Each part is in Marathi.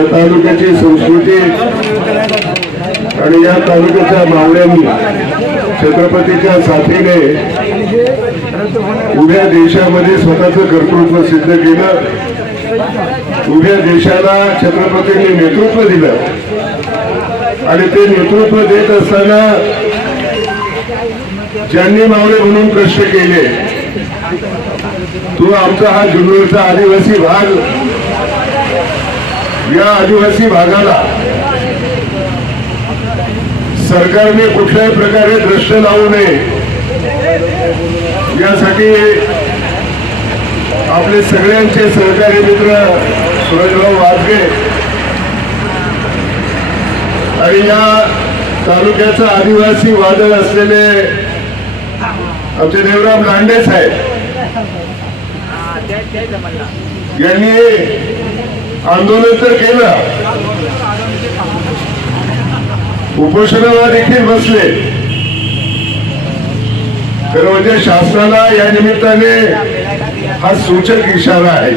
या तालुक्याची संस्कृती आणि या तालुक्याच्या मावळ्यांनी छत्रपतीच्या साथीने उभ्या देशामध्ये स्वतःचं कर्तृत्व सिद्ध केलं. उभ्या देशाला छत्रपतींनी नेतृत्व दिलं आणि ते नेतृत्व देत असताना ज्यांनी मावळे म्हणून कष्ट केले, तो आमचा हा जुन्नरचा आदिवासी भाग, या आदिवासी भागाला सरकारने कुठल्याही प्रकारे द्रष्ट लावू नये यासाठी आपले सगळ्यांचे सहकारी मित्र सुरजभाऊ वाघे आणि या तालुक्याचा आदिवासी वादळ असलेले आमचे देवराम लांडे साहेब यांनी आंदोलन तर केलं, उपोषणाला देखील बसले. तर म्हणजे शासनाला या निमित्ताने हा सूचक इशारा आहे.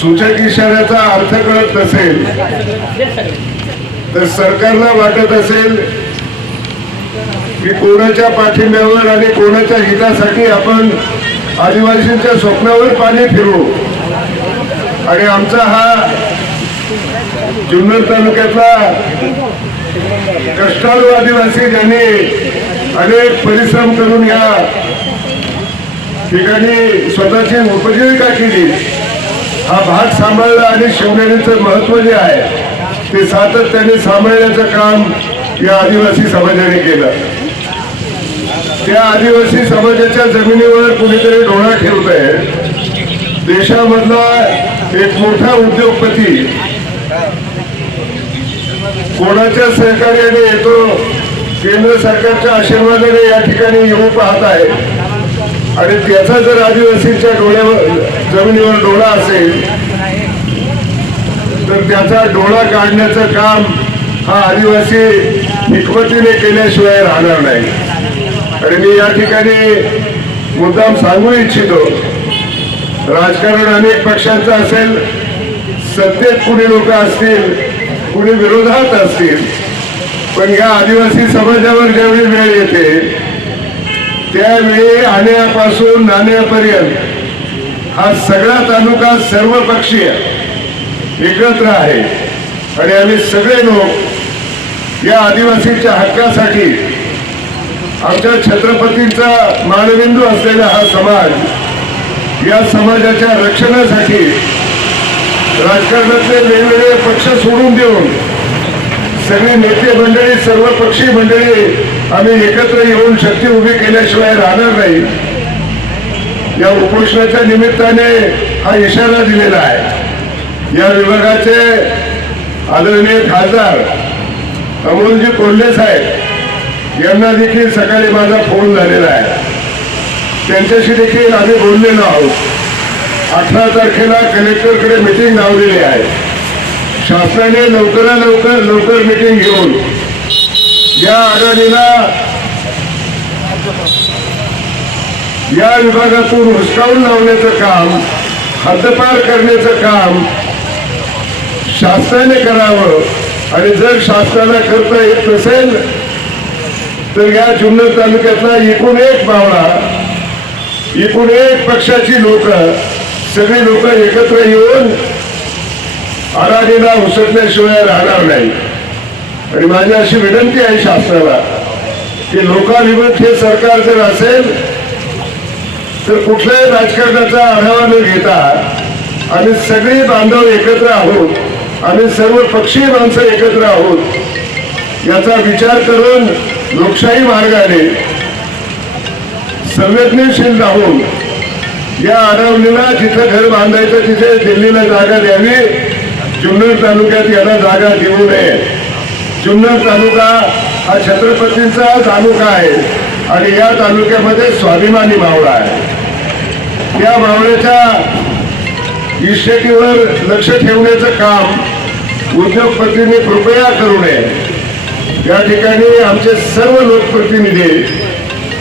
सूचक इशाऱ्याचा अर्थ कळत नसेल तर सरकारला वाटत असेल की कोणाच्या पाठिंब्यावर आणि कोणाच्या हितासाठी आपण आदिवासींच्या स्वप्नावर पाणी फिरवू आणि आमचा हा जुन्नर तालुक्यातला कष्टाळू आदिवासी ज्यांनी अनेक परिश्रम करून या ठिकाणी स्वतःची उपजीविका केली, हा भाग सांभाळला आणि शिवनेरीचं महत्व जे आहे ते सातत्याने सांभाळण्याचं काम या आदिवासी समाजाने केलं. त्या आदिवासी समाजाच्या जमिनीवर कुणीतरी डोळा ठेवतंय. देशामधला एक मोठा उद्योगपती कोणाच्या सहकार्याने येतो, केंद्र सरकारच्या आशीर्वादाने या ठिकाणी येऊ पाहत आहे आणि त्याचा जर आदिवासींच्या डोळ्यावर जमिनीवर डोळा असेल तर त्याचा डोळा काढण्याचं काम हा आदिवासी हिकमतीने केल्याशिवाय राहणार नाही. आणि मी या ठिकाणी मुद्दाम सांगू इच्छितो, राजकारण अनेक पक्षांचं असेल, सत्तेत कुणी लोक असतील, कुणी विरोधात असतील, पण या आदिवासी समाजावर ज्यावेळी वेळ येते त्यावेळी आणण्यापासून नाण्यापर्यंत हा सगळा तालुका सर्वपक्षीय एकत्र आहे आणि आम्ही सगळे लोक या आदिवासींच्या हक्कासाठी, आमच्या छत्रपतींचा मानबिंदू असलेला हा समाज, या समाजाच्या रक्षणासाठी राजकारणातले वेगवेगळे पक्ष सोडून देऊन सगळे नेते मंडळी, सर्व पक्षी मंडळी आम्ही एकत्र येऊन शक्ती उभी केल्याशिवाय राहणार नाही. या उपोषणाच्या निमित्ताने हा इशारा दिलेला आहे. या विभागाचे आदरणीय खासदार अमोलजी कोल्हे साहेब यांना देखील सकाळी माझा फोन झालेला आहे. त्यांच्याशी देखील आम्ही बोललेलो आहोत. 18 तारखेला कलेक्टरकडे मीटिंग लावलेली आहे. शासनाने लवकर मीटिंग घेऊन या आघाडीला या विभागातून हुसकावून लावण्याचं काम, हद्दपार करण्याचं काम शासनाने करावं आणि जर शासनाला करता येत नसेल तर या जुन्नर तालुक्यातला एकूण एक मावळा, एकूण एक पक्षाची लोक, सगळी लोक एकत्र येऊन आघाडीला उसटल्याशिवाय राहणार नाही. आणि माझी अशी विनंती आहे शासनाला की लोकाभिमुख हे सरकार जर असेल तर कुठल्याही राजकारणाचा आढावा न घेता आम्ही सगळे बांधव एकत्र आहोत, आम्ही सर्व पक्षीय माणसं एकत्र आहोत याचा विचार करून लोकशाही मार्गाने संवेदनशील राहून या आडवणीला जिथं घर बांधायचं तिथे दिल्लीला जागा द्यावी, जुन्नर तालुक्यात याला जागा देऊ नये. जुन्नर तालुका हा छत्रपतींचा तालुका आहे आणि या तालुक्यामध्ये स्वाभिमानी मावळा आहे. त्या मावळ्याच्या इस्टेटीवर लक्ष ठेवण्याचं काम उद्योगपतींनी कृपया करू नये. या ठिकाणी आमचे सर्व लोकप्रतिनिधी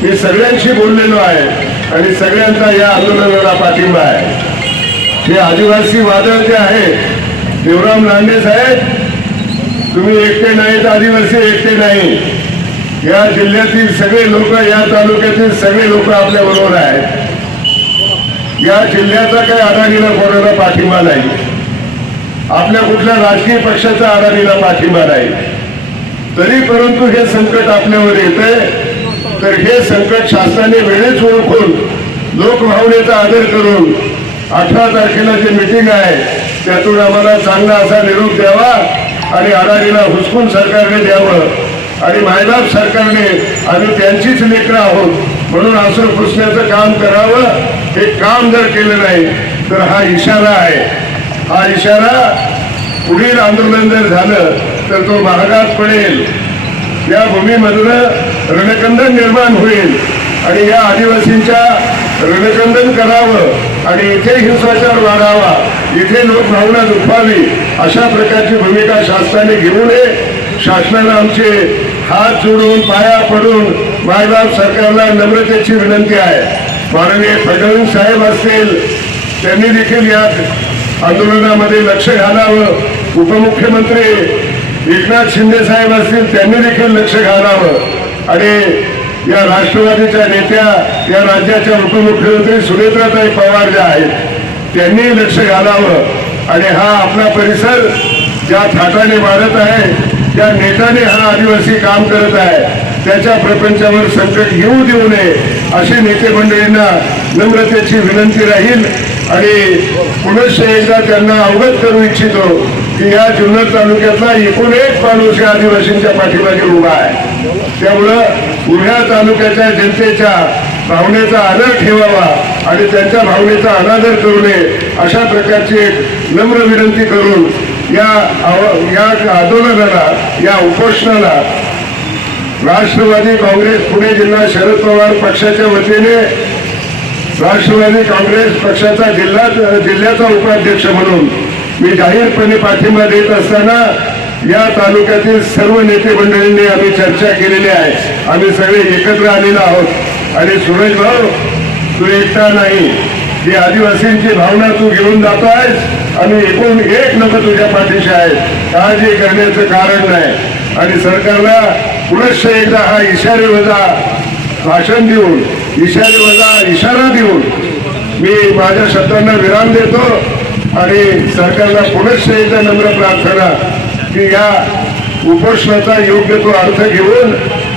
मी सगळ्यांशी बोललेलो आहे आणि सगळ्यांचा या आंदोलनाला पाठिंबा आहे. हे आदिवासी वादळ जे आहे देवराम लांडे साहेब, तुम्ही एकटे नाहीत, आदिवासी एकटे नाही, या जिल्ह्यातील सगळे लोक, या तालुक्यातील सगळे लोक आपल्या बरोबर आहेत. या जिल्ह्याचा काही अडाणीला कोणाला पाठिंबा नाही, आपल्या कुठल्या राजकीय पक्षाचा अडाणीला पाठिंबा नाही. तरी परंतु हे संकट आपल्यावर येतंय, तर हे संकट शासनाने वेळेच ओळखून लोकभावनेचा आदर करून 18 तारखेला जे मीटिंग आहे त्यातून आम्हाला चांगला असा निरोप द्यावा आणि अडाणीला हुसकून सरकारने द्यावं आणि मायबाप सरकारने आम्ही त्यांचीच लेकरं आहोत म्हणून आसूर पुसण्याचं काम करावं. हे काम जर केलं नाही तर हा इशारा आहे. हा इशारा पुढील आंदोलन जर झालं तर तो महागात पडेल. या भूमीमधून रणकंदन निर्माण होईल आणि या आदिवासींच्या रणकंदन करावं आणि इथे हिंसाचार वाढावा, इथे लोकभावना दुखावी, अशा प्रकारची भूमिका शासनाने घेऊ नये. शासनाला आमचे हात जोडून पाया पडून मायबाप सरकारला नम्रतेची विनंती आहे. माननीय फडणवीस साहेब असतील, त्यांनी देखील या आंदोलनामध्ये लक्ष घालावं. उपमुख्यमंत्री एकनाथ शिंदे साहेब असतील, त्यांनी देखील लक्ष घालावं आणि या राष्ट्रवादीच्या नेत्या, या राज्याच्या उपमुख्यमंत्री सुनेत्राताई पवार ज्या आहेत, त्यांनी लक्ष घालावं आणि हा आपला परिसर ज्या थाटाने वाढत आहे, ज्या नेत्याने हा आदिवासी काम करत आहे, त्याच्या प्रपंचावर संकट येऊ देऊ नये अशी नेते मंडळींना नम्रतेची विनंती राहील. आणि पुनश्च एकदा त्यांना अवगत करू इच्छितो की या जुन्नर तालुक्यातला एकूण एक माणूस या आदिवासींच्या पाठीमागे उभा आहे. त्यामुळं उभ्या तालुक्याच्या जनतेच्या भावनेचा आदर ठेवावा आणि त्यांच्या भावनेचा अनादर करू नये अशा प्रकारची एक नम्र विनंती करून या आंदोलनाला, या उपोषणाला राष्ट्रवादी काँग्रेस पुणे जिल्हा शरद पवार पक्षाच्या वतीने राष्ट्रवादी काँग्रेस पक्षाचा जिल्ह्याचा उपाध्यक्ष म्हणून मी जाहीरपणे पाठिंबा देत असताना या तालुक्यातील सर्व नेते मंडळींनी आम्ही चर्चा केलेली आहे. आम्ही सगळे एकत्र आलेलो आहोत आणि सुरेश भाऊ, तू एकटा नाही, ही आदिवासींची भावना तू घेऊन जातो आहेस. आम्ही एकूण एक लोक तुझ्या पाठीशी आहेत, काळजी करण्याचं कारण नाही. आणि सरकारला पुनश्च एकदा हा इशारेवजा भाषण देऊन, इशारेवजा इशारा देऊन मी माझ्या शब्दांना विराम देतो आणि सरकारला पुनश्च एकदा नम्र प्रार्थना की या उपोषणाचा योग्य तो अर्थ घेऊन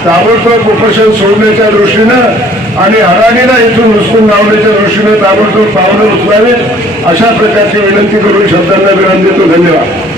ताबडतोब उपोषण सोडण्याच्या दृष्टीनं आणि अडाणीला इथून हुसकून लावण्याच्या दृष्टीनं ताबडतोब पावलं उचलावीत अशा प्रकारची विनंती करून शब्दांना विराम देतो. धन्यवाद.